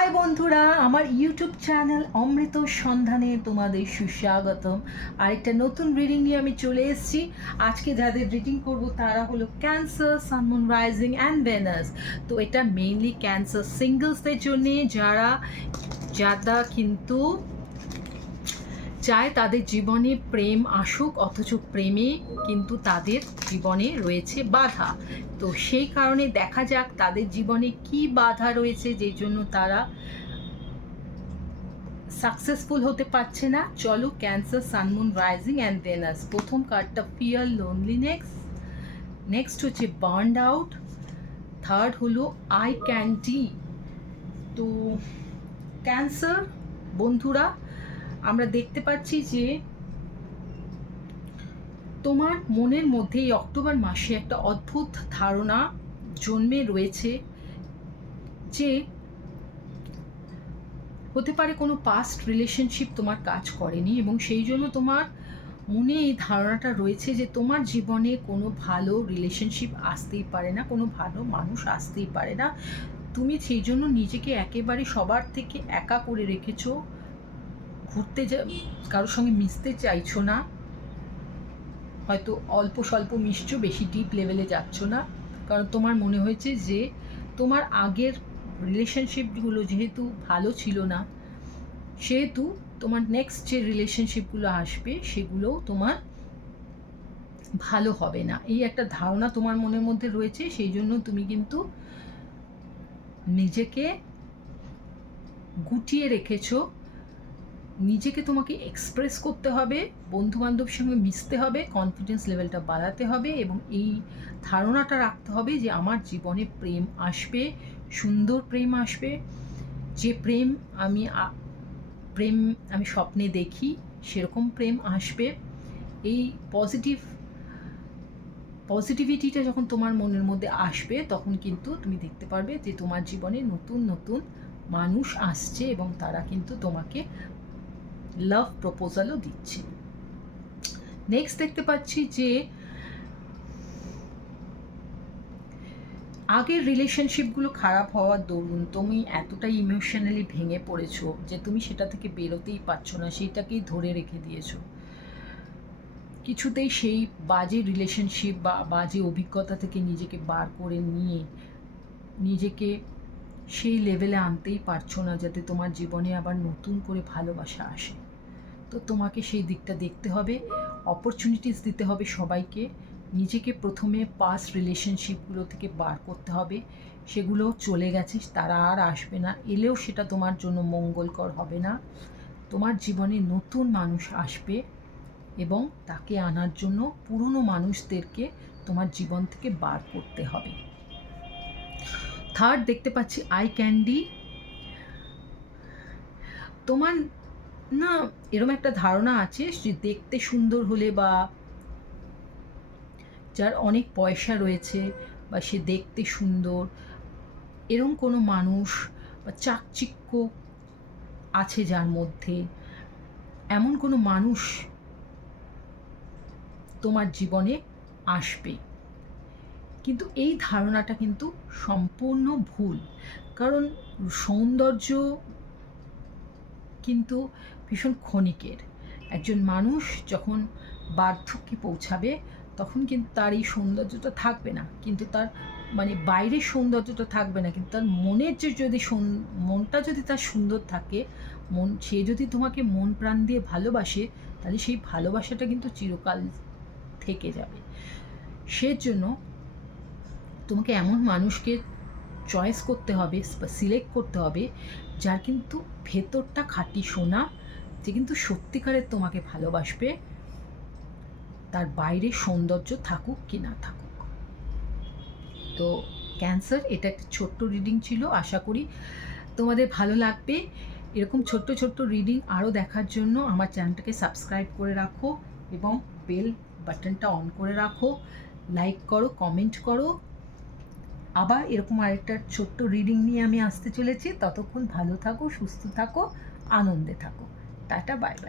High বন্ধুরা, আমার YouTube channel অমৃত সন্ধানে তোমাদের সুস্বাগতম। আরেকটা নতুন রিডিং নিয়ে আমি চলে এসেছি। আজকে যাদের রিডিং করব তারা হলো Cancer, sun, moon, rising and Venus. তো এটা মেইনলি ক্যান্সার সিঙ্গলসদের জন্যে, যারা কিন্তু চায় তাদের জীবনে প্রেম আসুক, অথচ প্রেমে কিন্তু তাদের জীবনে রয়েছে বাধা। তো সেই কারণে দেখা যাক তাদের জীবনে কি বাধা রয়েছে যেই জন্য তারা সাকসেসফুল হতে পারছে না। চলো, Cancer, sun, moon, rising and Venus. প্রথম কার্ডটা ফিয়ার, লোনলিনেস। নেক্সট হচ্ছে বার্নড আউট। থার্ড হলো আই ক্যান্ডি। তো ক্যান্সার বন্ধুরা, আমরা দেখতে পাচ্ছি যে তোমার মনের মধ্যে এই অক্টোবর মাসে একটা অদ্ভুত ধারণা জন্মে রয়েছে যে হতে পারে কোনো পাস্ট রিলেশনশিপ তোমার কাজ করেনি, এবং সেই জন্য তোমার মনে এই ধারণাটা রয়েছে যে তোমার জীবনে কোনো ভালো রিলেশনশিপ আসতেই পারে না, কোনো ভালো মানুষ আসতেই পারে না। তুমি সেই জন্য নিজেকে একেবারে সবার থেকে একা করে রেখেছো, কারোর সঙ্গে মিশতে চাইছো না, হয়তো অল্প স্বল্প মিশছো, বেশি ডিপ লেভেলে যাচ্ছ না, কারণ তোমার মনে হয়েছে যে তোমার আগের রিলেশনশিপগুলো যেহেতু ভালো ছিল না, সেহেতু তোমার নেক্সট যে রিলেশনশিপগুলো আসবে সেগুলোও তোমার ভালো হবে না, এই একটা ধারণা তোমার মনের মধ্যে রয়েছে। সেই জন্য তুমি কিন্তু নিজেকে গুটিয়ে রেখেছো। নিজেকে তোমাকে এক্সপ্রেস করতে হবে, বন্ধুবান্ধবের সঙ্গে মিশতে হবে, কনফিডেন্স লেভেলটা বাড়াতে হবে, এবং এই ধারণাটা রাখতে হবে যে আমার জীবনে প্রেম আসবে, সুন্দর প্রেম আসবে। যে প্রেম আমি স্বপ্নে দেখি সেরকম প্রেম আসবে। এই পজিটিভিটিটা যখন তোমার মনের মধ্যে আসবে, তখন কিন্তু তুমি দেখতে পারবে যে তোমার জীবনে নতুন নতুন মানুষ আসছে এবং তারা কিন্তু তোমাকে লাভ প্রপোজালও দিচ্ছে। নেক্সট দেখতে পাচ্ছি যে আগের রিলেশনশিপগুলো খারাপ হওয়ার দরুন তুমি এতটাই ইমোশনালি ভেঙে পড়েছো যে তুমি সেটা থেকে বেরোতেই পারছো না, সেইটাকেই ধরে রেখে দিয়েছো। কিছুতেই সেই বাজে রিলেশনশিপ বা বাজে অভিজ্ঞতা থেকে নিজেকে বার করে নিয়ে নিজেকে সেই লেভেলে আনতেই পারছো না যাতে তোমার জীবনে আবার নতুন করে ভালোবাসা আসে। তো তোমাকে সেই দিকটা দেখতে হবে, অপরচুনিটিস দিতে হবে সবাইকে। নিজেকে প্রথমে পাস্ট রিলেশনশিপগুলো থেকে বার করতে হবে, সেগুলো চলে গেছে, তারা আর আসবে না, এলেও সেটা তোমার জন্য মঙ্গলকর হবে না। তোমার জীবনে নতুন মানুষ আসবে এবং তাকে আনার জন্য পুরনো মানুষদেরকে তোমার জীবন থেকে বার করতে হবে। থার্ড দেখতে পাচ্ছি আই ক্যান্ডি। তোমার না এরম একটা ধারণা আছে যে দেখতে সুন্দর হলে বা যার অনেক পয়সা রয়েছে বা সে দেখতে সুন্দর, এরম কোনো মানুষ বা চাকচিক্য আছে যার মধ্যে, এমন কোনো মানুষ তোমার জীবনে আসবে। কিন্তু এই ধারণাটা কিন্তু সম্পূর্ণ ভুল, কারণ সৌন্দর্য কিন্তু ভীষণ ক্ষণিকের। একজন মানুষ যখন বার্ধক্যে পৌঁছাবে তখন কিন্তু তার এই সৌন্দর্যটা থাকবে না, কিন্তু তার মানে বাইরের সৌন্দর্যটা থাকবে না, কিন্তু তার মনের যে মনটা যদি তার সুন্দর থাকে, সে যদি তোমাকে মন প্রাণ দিয়ে ভালোবাসে, তাহলে সেই ভালোবাসাটা কিন্তু চিরকাল থেকে যাবে। সেজন্য তোমাকে এমন মানুষকে চয়েস করতে হবে বা সিলেক্ট করতে হবে যার কিন্তু ভেতরটা খাঁটি সোনা, যে কিন্তু সত্যিকারের তোমাকে ভালোবাসবে, তার বাইরে সৌন্দর্য থাকুক কি না থাকুক। তো ক্যান্সার, এটা একটা ছোট্ট রিডিং ছিল, আশা করি তোমাদের ভালো লাগবে। এরকম ছোট্ট ছোট্ট রিডিং আরও দেখার জন্য আমার চ্যানেলটাকে সাবস্ক্রাইব করে রাখো এবং বেল বাটনটা অন করে রাখো, লাইক করো, কমেন্ট করো। আবার এরকম আরেকটা ছোট্ট রিডিং নিয়ে আমি আসতে চলেছি। ততক্ষণ ভালো থাকো, সুস্থ থাকো, আনন্দে থাকো। Tata, bye bye.